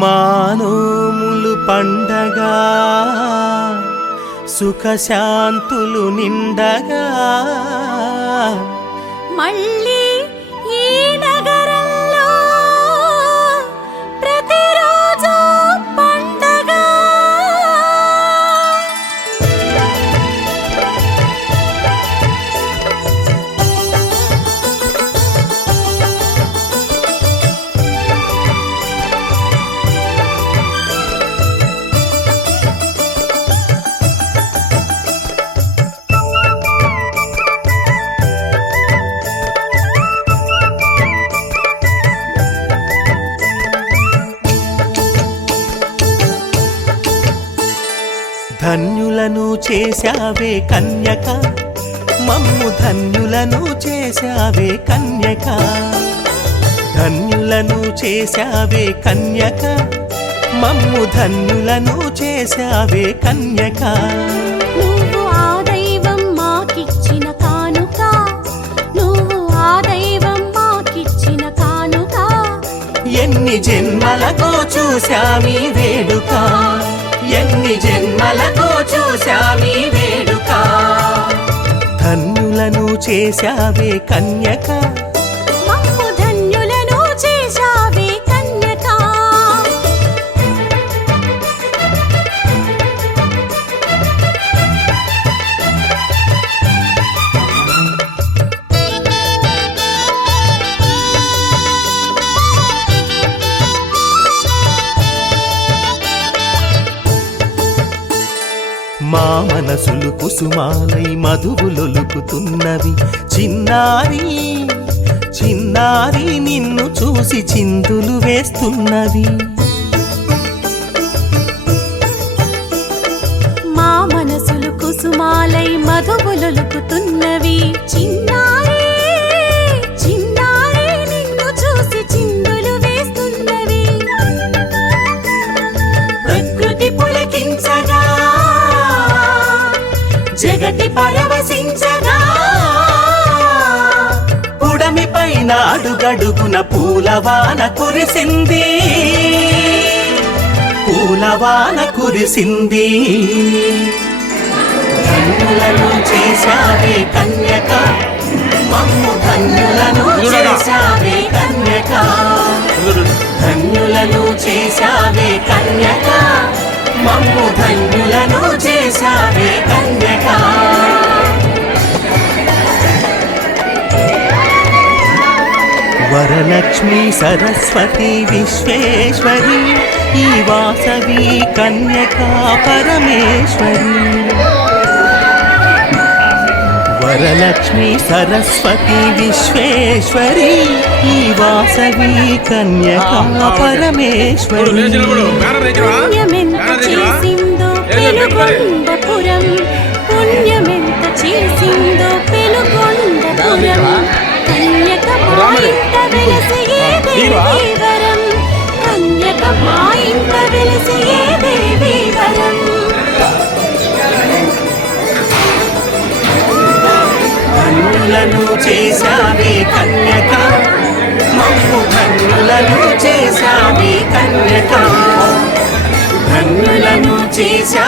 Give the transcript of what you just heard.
మానోములు పండగా సుఖశాంతులు నిండగా మళ్ళీ ఈ నగరంలో ప్రతిరోజు పండగ. ధన్యులను చేశావే కన్యక, మమ్ము ధన్యులను చేశావే కన్యక. ధన్యులను చేశావే కన్యక, మమ్ము ధన్యులను చేశావే కన్యక. నువ్వు ఆ దైవం మాకిచ్చిన కానుక, నువ్వు ఆ దైవం మాకిచ్చిన కానుక. ఎన్ని జన్మలకో చూశామీ వేడుక, ఎన్ని జన్మలకో చూశామీ వేడుక. ధన్యులను చేశావే కన్యక, మమ్ము ధన్యులను చేశావే కన్యక. మా మనసులు కుసుమాలై మధువులొలుకుతున్నవి. చిన్నారి చిన్నారి నిన్ను చూసి చిందులు వేస్తున్నవి. మా మనసులు కుసుమాలై మధువులొలుకుతున్నవి. చిన్నారి చిన్నారి నిన్ను చూసి చిందులు వేస్తున్నవి. ప్రకృతి పులకించగా, జగతి పరవశించగా, పుడమి పైన అడుగడుగున పూలవాన కురిసింది, పూలవాన కురిసింది. ధన్యులను చేశావే కన్యక, మమ్ము ధన్యులను చేశావే కన్యక. ధన్యులను చేశావే కన్యక, మమ్ము ధన్యులను చేశావే కన్యక. వరలక్ష్మి సరస్వతి విశ్వేశ్వరి, ఈ వాసవి కన్యక పరమేశ్వరి. వరలక్ష్మి సరస్వతి విశ్వేశ్వరి, ఈ వాసవి కన్యక పరమేశ్వరి. పుణ్యమెంత చేసిందో పెనుగొండపురం, పుణ్యమెంత చేసిందో పెనుగొండపురం. కన్యక మా ఇంట వెలసి ఏ దేవీ వరం, కన్యక మా ఇంట వెలసి ఏ దేవీ వరం. ధన్యులను చేశావే కన్యక, మమ్ము ధన్యులను చేశావే కన్యక. ధన్యులను చేశా